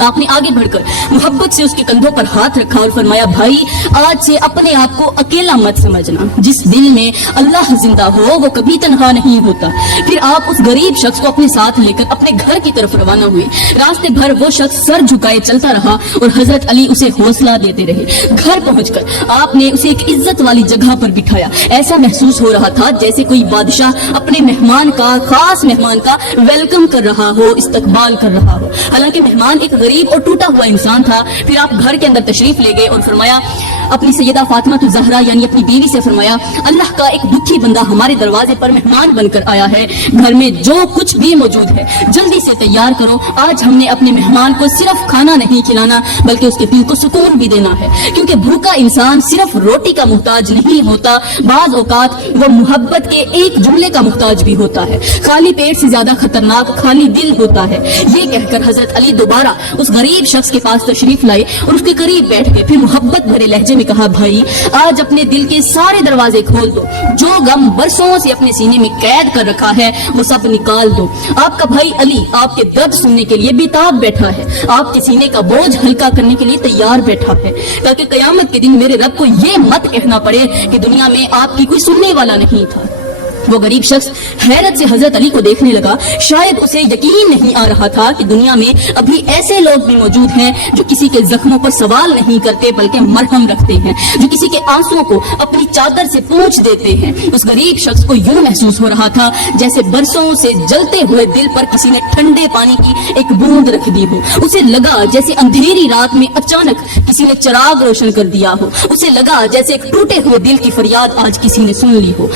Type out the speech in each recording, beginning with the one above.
آپ نے آگے بڑھ کر محبت سے اس کے کندھوں پر ہاتھ رکھا اور فرمایا بھائی آج سے اپنے آپ کو اکیلا مت سمجھنا، جس دل میں اللہ زندہ ہو وہ کبھی تنہا نہیں ہوتا۔ پھر آپ اس غریب شخص کو اپنے ساتھ لے کر اپنے گھر کی طرف روانہ ہوئے۔ راستے بھر وہ شخص سر جھکائے چلتا رہا اور حضرت علی اسے حوصلہ دیتے رہے۔ گھر پہنچ کر آپ نے اسے ایک عزت والی جگہ پر بٹھایا۔ ایسا محسوس ہو رہا تھا جیسے کوئی بادشاہ اپنے مہمان کا، خاص مہمان کا ویلکم کر رہا ہو، استقبال کر رہا ہو۔ حالانکہ مہمان ایک غریب اور ٹوٹا ہوا انسان تھا۔ پھر آپ گھر کے اندر تشریف لے گئے اور فرمایا اپنی سیدہ فاطمہ الزہرا یعنی اپنی بیوی سے فرمایا اللہ کا ایک دکھی بندہ ہمارے دروازے پر مہمان بن کر آیا ہے، گھر میں جو کچھ بھی موجود ہے جلدی سے تیار کرو۔ آج ہم نے اپنے مہمان کو صرف کھانا نہیں کھلانا بلکہ اس کے دل کو سکون بھی دینا ہے، کیونکہ بھوکا انسان صرف روٹی کا محتاج نہیں ہوتا، بعض اوقات وہ محبت کے ایک جملے کا محتاج بھی ہوتا ہے۔ خالی پیٹ سے زیادہ خطرناک خالی دل ہوتا ہے۔ یہ کہہ کر حضرت علی دوبارہ اس غریب شخص کے پاس تشریف لائے اور اس کے قریب بیٹھ گئے۔ پھر محبت بھرے لہجے میں کہا بھائی آج اپنے دل کے سارے دروازے کھول دو، جو غم برسوں سے اپنے سینے میں قید کر رکھا ہے وہ سب نکال دو۔ آپ کا بھائی علی آپ کے درد سننے کے لیے بیتاب بیٹھا ہے، آپ کے سینے کا بوجھ ہلکا کرنے کے لیے تیار بیٹھا ہے، تاکہ قیامت کے دن میرے رب کو یہ مت کہنا پڑے کہ دنیا میں آپ کی کوئی سننے والا نہیں تھا۔ وہ غریب شخص حیرت سے حضرت علی کو دیکھنے لگا۔ شاید اسے یقین نہیں آ رہا تھا کہ دنیا میں ابھی ایسے لوگ بھی موجود ہیں جو کسی کے زخموں پر سوال نہیں کرتے بلکہ مرہم رکھتے ہیں، جو کسی کے آنسوؤں کو اپنی چادر سے پوچھ دیتے ہیں۔ اس غریب شخص کو یوں محسوس ہو رہا تھا جیسے برسوں سے جلتے ہوئے دل پر کسی نے ٹھنڈے پانی کی ایک بوند رکھ دی ہو۔ اسے لگا جیسے اندھیری رات میں اچانک کسی نے چراغ روشن کر دیا ہو۔ اسے لگا جیسے ایک ٹوٹے ہوئے دل کی فریاد آج کسی نے سن لی ہو۔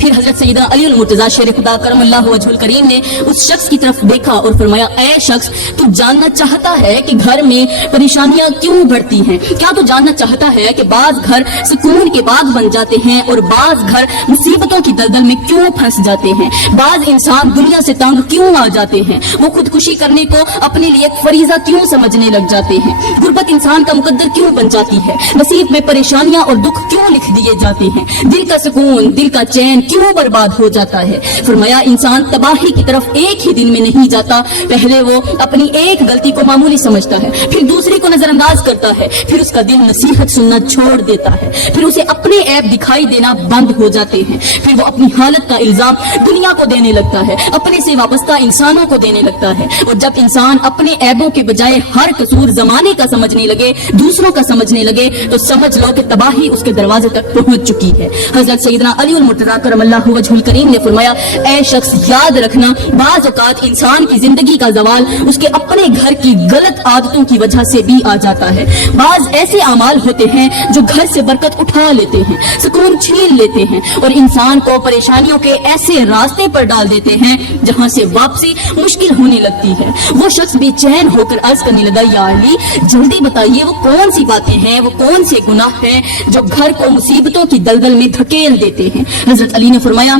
پھر حضرت سیدنا علی المرتضیٰ شیر خدا کرم اللہ وجہ الکریم نے اس شخص کی طرف دیکھا اور فرمایا اے شخص تو جاننا چاہتا ہے کہ گھر میں پریشانیاں کیوں بڑھتی ہیں؟ کیا تو جاننا چاہتا ہے کہ بعض گھر سکون کے باغ بن جاتے ہیں اور بعض گھر مصیبتوں کی دلدل میں کیوں پھنس جاتے ہیں؟ بعض انسان دنیا سے تنگ کیوں آ جاتے ہیں؟ وہ خودکشی کرنے کو اپنے لیے ایک فریضہ کیوں سمجھنے لگ جاتے ہیں؟ غربت انسان کا مقدر کیوں بن جاتی ہے؟ نصیب میں پریشانیاں اور دکھ کیوں لکھ دیے جاتے ہیں؟ دل کا سکون، دل کا چین کیوں برباد ہو جاتا ہے؟ فرمایا انسان تباہی کی طرف ایک ہی دن میں نہیں جاتا، پہلے وہ اپنی ایک غلطی کو معمولی سمجھتا ہے، پھر دوسری کو نظر انداز کرتا ہے، پھر اس کا دل نصیحت سننا چھوڑ دیتا ہے، پھر اسے اپنے عیب دکھائی دینا بند ہو جاتے ہیں، پھر وہ اپنی حالت کا الزام دنیا کو دینے لگتا ہے، اپنے سے وابستہ انسانوں کو دینے لگتا ہے۔ اور جب انسان اپنے عیبوں کے بجائے ہر قصور زمانے کا سمجھنے لگے، دوسروں کا سمجھنے لگے، تو سمجھ لو کہ تباہی اس کے دروازے تک پہنچ چکی ہے۔ حضرت سیدنا علی المرتضیٰ کرم اللہ وجہ الکریم نے فرمایا اے شخص یاد رکھنا بعض اوقات انسان کی زندگی کا زوال اس کے اپنے گھر کی غلط عادتوں کی وجہ سے بھی آ جاتا ہے۔ بعض ایسے اعمال ہوتے ہیں جو گھر سے برکت اٹھا لیتے ہیں، سکون چھین لیتے ہیں اور انسان کو پریشانیوں کے ایسے راستے پر ڈال دیتے ہیں جہاں سے واپسی مشکل ہونے لگتی ہے۔ وہ شخص بے چین ہو کر عرض کرنے لگا یا علی جلدی بتائیے وہ کون سی باتیں ہیں، وہ کون سے گناہ ہیں جو گھر کو مصیبتوں کی دلدل میں دھکیل دیتے ہیں؟ حضرت علی نے فرمایا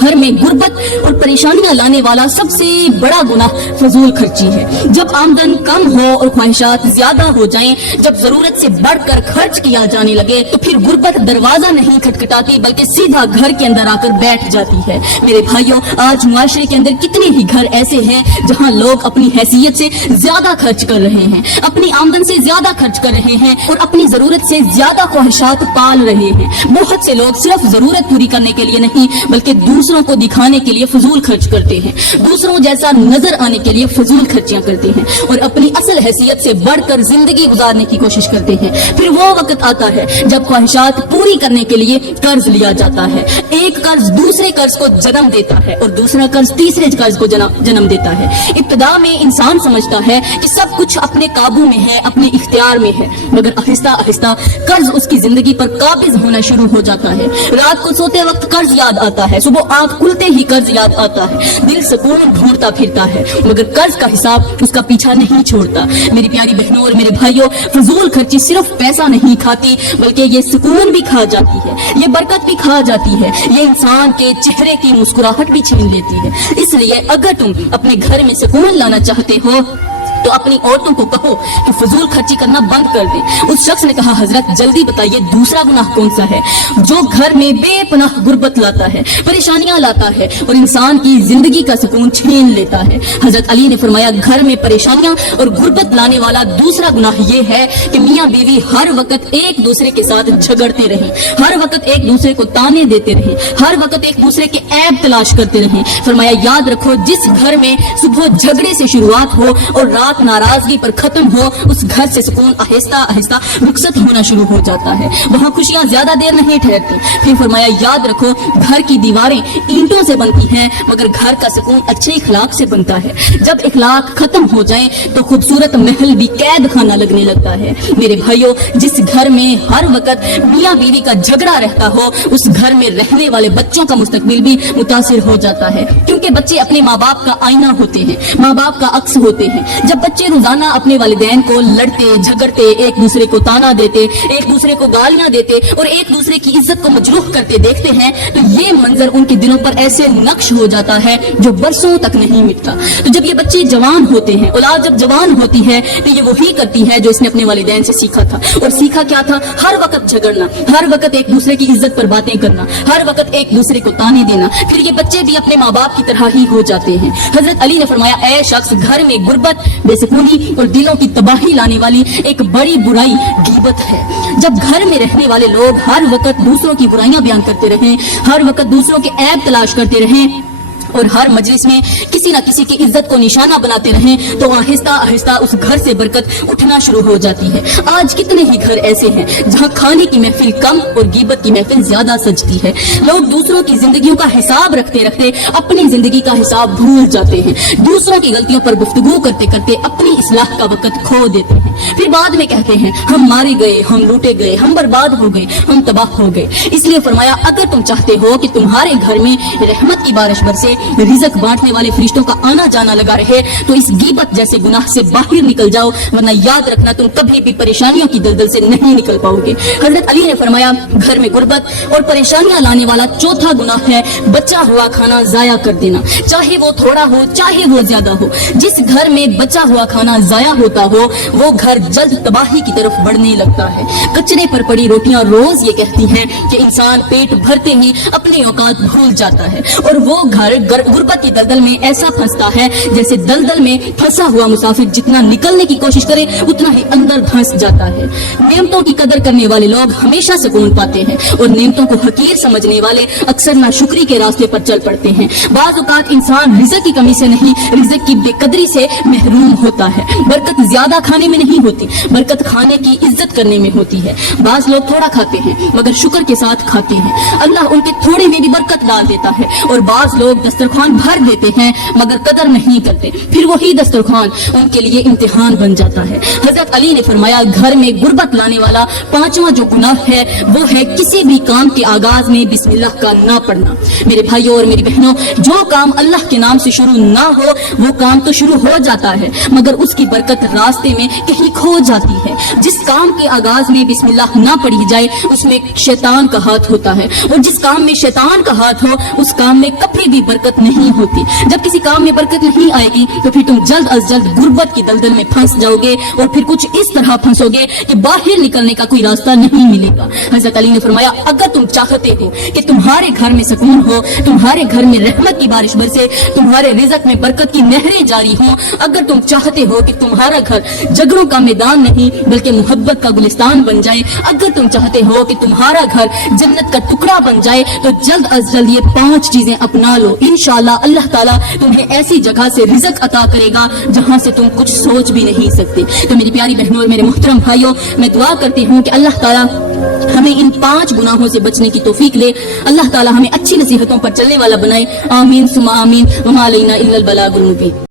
گھر میں غربت اور پریشانیاں لانے والا سب سے بڑا گناہ فضول خرچی ہے۔ جب آمدن کم ہو اور خواہشات زیادہ ہو جائیں، جب ضرورت سے بڑھ کر خرچ کیا جانے لگے تو پھر غربت دروازہ نہیں کھٹکھٹاتی بلکہ سیدھا گھر کے اندر آ کر بیٹھ جاتی ہے۔ میرے بھائیوں آج معاشرے کے اندر کتنے ہی گھر ایسے ہیں جہاں لوگ اپنی حیثیت سے زیادہ خرچ کر رہے ہیں، اپنی آمدن سے زیادہ خرچ کر رہے ہیں اور اپنی ضرورت سے زیادہ خواہشات پال رہے ہیں۔ بہت سے لوگ صرف ضرورت پوری کرنے کے لیے نہیں بلکہ دوسروں کو دکھانے کے لیے فضول خرچ کرتے ہیں، دوسروں جیسا نظر آنے کے لیے فضول خرچیاں کرتے ہیں اور اپنی اصل حیثیت سے بڑھ کر زندگی گزارنے کی کوشش کرتے ہیں۔ پھر وہ وقت آتا ہے جب خواہشات پوری کرنے کے لیے قرض لیا جاتا ہے۔ ایک قرض دوسرے قرض کو جنم دیتا ہے اور دوسرا قرض تیسرے قرض کو جنم دیتا ہے۔ ابتدا میں انسان سمجھتا ہے کہ سب کچھ اپنے قابو میں ہے، اپنے اختیار میں ہے، مگر آہستہ آہستہ قرض اس کی زندگی پر قابض ہونا شروع ہو جاتا ہے۔ رات کو سوتے وقت قرض یاد آتا ہے، صبح آنکھ کھلتے ہی قرض یاد آتا ہے، دل سکون ڈھونڈتا پھرتا ہے مگر قرض کا حساب اس کا پیچھا نہیں چھوڑتا۔ میری پیاری بہنوں اور میرے بھائیوں فضول خرچی صرف پیسہ نہیں کھاتی بلکہ یہ سکون بھی کھا جاتی ہے، یہ برکت بھی کھا جاتی ہے، یہ انسان کے چہرے کی مسکراہٹ بھی چھین لیتی ہے۔ اس لیے اگر تم اپنے گھر میں سکون لانا چاہتے ہو تو اپنی عورتوں کو کہو کہ فضول خرچی کرنا بند کر دیں۔ اس شخص نے کہا حضرت جلدی بتائیے دوسرا گناہ کون سا ہے؟ جو گھر میں بے پناہ غربت لاتا ہے، پریشانیاں لاتا ہے اور انسان کی زندگی کا سکون چھین لیتا ہے۔ حضرت علی نے فرمایا گھر میں پریشانیاں اور غربت لانے والا دوسرا گناہ یہ ہے کہ میاں بیوی ہر وقت ایک دوسرے کے ساتھ جھگڑتے رہیں، ہر وقت ایک دوسرے کو تانے دیتے رہیں، ہر وقت ایک دوسرے کے عیب تلاش کرتے رہیں۔ فرمایا یاد رکھو جس گھر میں صبح جھگڑے سے شروعات ہو اور رات ناراضگی پر ختم ہو، اس گھر سے سکون آہستہ آہستہ رخصت ہونا شروع ہو جاتا ہے، وہاں خوشیاں زیادہ دیر نہیں ٹھہرتی۔ پھر فرمایا یاد رکھو گھر کی دیواریں اینٹوں سے بنتی ہیں مگر گھر کا سکون اچھے اخلاق سے بنتا ہے۔ جب اخلاق ختم ہو جائیں تو خوبصورت محل بھی قید خانہ لگنے لگتا ہے۔ میرے بھائیوں جس گھر میں ہر وقت میاں بیوی کا جھگڑا رہتا ہو، اس گھر میں رہنے والے بچوں کا مستقبل بھی متاثر ہو جاتا ہے، کیونکہ بچے اپنے ماں باپ کا آئینہ ہوتے ہیں، ماں باپ کا عکس ہوتے ہیں۔ جب بچے روزانہ اپنے والدین کو لڑتے جھگڑتے، ایک دوسرے کو تانا دیتے، ایک دوسرے کو گالیاں دیتے اور ایک دوسرے کی عزت کو مجروح کرتے دیکھتے ہیں تو یہ منظر ان کے دلوں پر ایسے نقش ہو جاتا ہے جو برسوں تک نہیں مٹتا۔ تو جب یہ بچے جوان ہوتے ہیں، اولاد جب جوان ہوتی ہے تو یہ وہی کرتی ہے جو اس نے اپنے والدین سے سیکھا تھا، اور سیکھا کیا تھا؟ ہر وقت جھگڑنا، ہر وقت ایک دوسرے کی عزت پر باتیں کرنا، ہر وقت ایک دوسرے کو تانے دینا۔ پھر یہ بچے بھی اپنے ماں باپ کی طرح ہی ہو جاتے ہیں۔ حضرت علی نے فرمایا اے شخص گھر میں غربت، بے سکونی اور دلوں کی تباہی لانے والی ایک بڑی برائی غیبت ہے۔ جب گھر میں رہنے والے لوگ ہر وقت دوسروں کی برائیاں بیان کرتے رہیں، ہر وقت دوسروں کے عیب تلاش کرتے رہیں اور ہر مجلس میں کسی نہ کسی کی عزت کو نشانہ بناتے رہیں تو آہستہ آہستہ اس گھر سے برکت اٹھنا شروع ہو جاتی ہے۔ آج کتنے ہی گھر ایسے ہیں جہاں کھانے کی محفل کم اور غیبت کی محفل زیادہ سجتی ہے۔ لوگ دوسروں کی زندگیوں کا حساب رکھتے رکھتے اپنی زندگی کا حساب بھول جاتے ہیں، دوسروں کی غلطیوں پر گفتگو کرتے کرتے اپنی اصلاح کا وقت کھو دیتے ہیں، پھر بعد میں کہتے ہیں ہم مارے گئے، ہم لوٹے گئے، ہم برباد ہو گئے، ہم تباہ ہو گئے۔ اس لیے فرمایا اگر تم چاہتے ہو کہ تمہارے گھر میں رحمت کی بارش برسے، رزق بانٹنے والے فرشتوں کا آنا جانا لگا رہے، تو اس غیبت جیسے گناہ سے باہر نکل جاؤ، ورنہ یاد رکھنا تم کبھی بھی پریشانیوں کی دلدل سے نہیں نکل پاؤ گے۔ حضرت علی نے فرمایا گھر میں غربت اور پریشانیاں لانے والا چوتھا گناہ ہے بچا ہوا کھانا ضائع کر دینا، چاہے وہ تھوڑا ہو چاہے وہ زیادہ ہو۔ جس گھر میں بچا ہوا کھانا ضائع ہوتا ہو وہ گھر جلد تباہی کی طرف بڑھنے لگتا ہے۔ کچرے پر پڑی روٹیاں روز یہ کہتی ہیں کہ انسان پیٹ بھرتے ہی اپنے اوقات بھول جاتا ہے، اور وہ گھر غربت کی دلدل میں ایسا پھنستا ہے جیسے دلدل میں پھنسا ہوا مسافر جتنا نکلنے کی کوشش کرے اتنا ہی اندر پھنس جاتا ہے۔ نعمتوں کی قدر کرنے والے لوگ ہمیشہ سکون پاتے ہیں اور نعمتوں کو حقیر سمجھنے والے اکثر ناشکری کے راستے پر چل پڑتے ہیں۔ بعض اوقات انسان رزق کی کمی سے نہیں، رزق کی بے قدری سے محروم ہوتا ہے۔ برکت زیادہ کھانے میں نہیں ہوتی، برکت کھانے کی عزت کرنے میں ہوتی ہے۔ بعض لوگ تھوڑا کھاتے ہیں مگر شکر کے ساتھ کھاتے ہیں، اللہ ان کے تھوڑے میں بھی برکت ڈال دیتا ہے، اور بعض لوگ دسترخوان بھر دیتے ہیں مگر قدر نہیں کرتے، پھر وہی دسترخوان ان کے لیے امتحان بن جاتا ہے۔ حضرت علی نے فرمایا گھر میں غربت لانے والا پانچواں جو گناہ ہے وہ ہے کسی بھی کام کے آغاز میں بسم اللہ کا نہ پڑھنا۔ میرے بھائیوں اور میری بہنوں، جو کام اللہ کے نام سے شروع نہ ہو وہ کام تو شروع ہو جاتا ہے مگر اس کی برکت راستے میں کہیں کھو جاتی ہے۔ جس کام کے آغاز میں بسم اللہ نہ پڑھی جائے اس میں شیطان کا ہاتھ ہوتا ہے، اور جس کام میں شیطان کا ہاتھ ہو اس کام میں کبھی بھی برکت نہیں ہوتی۔ جب کسی کام میں برکت نہیں آئے گی تو پھر تم جلد از جلد غربت کی دلدل میں پھنس جاؤ گے، اور پھر کچھ اس طرح پھنسو گے کہ باہر نکلنے کا کوئی راستہ نہیں ملے گا۔ حضرت علی نے فرمایا اگر تم چاہتے ہو کہ تمہارے گھر میں سکون ہو، تمہارے گھر میں رحمت کی بارش برسے، تمہارے رزق میں برکت کی نہریں جاری ہوں، اگر تم چاہتے ہو کہ تمہارا گھر جھگڑوں کا میدان نہیں بلکہ محبت کا گلستان بن جائے، اگر تم چاہتے ہو کہ تمہارا گھر جنت کا ٹکڑا بن جائے، تو جلد از جلد یہ 5 چیزیں اپنا لو۔ انشاءاللہ اللہ تعالیٰ تمہیں ایسی جگہ سے رزق عطا کرے گا جہاں سے تم کچھ سوچ بھی نہیں سکتے۔ تو میری پیاری بہنوں اور میرے محترم بھائیوں، میں دعا کرتی ہوں کہ اللہ تعالیٰ ہمیں ان 5 گناہوں سے بچنے کی توفیق دے، اللہ تعالیٰ ہمیں اچھی نصیحتوں پر چلنے والا بنائے۔ آمین ثم آمین، وما علینا الا البلاغ المبین۔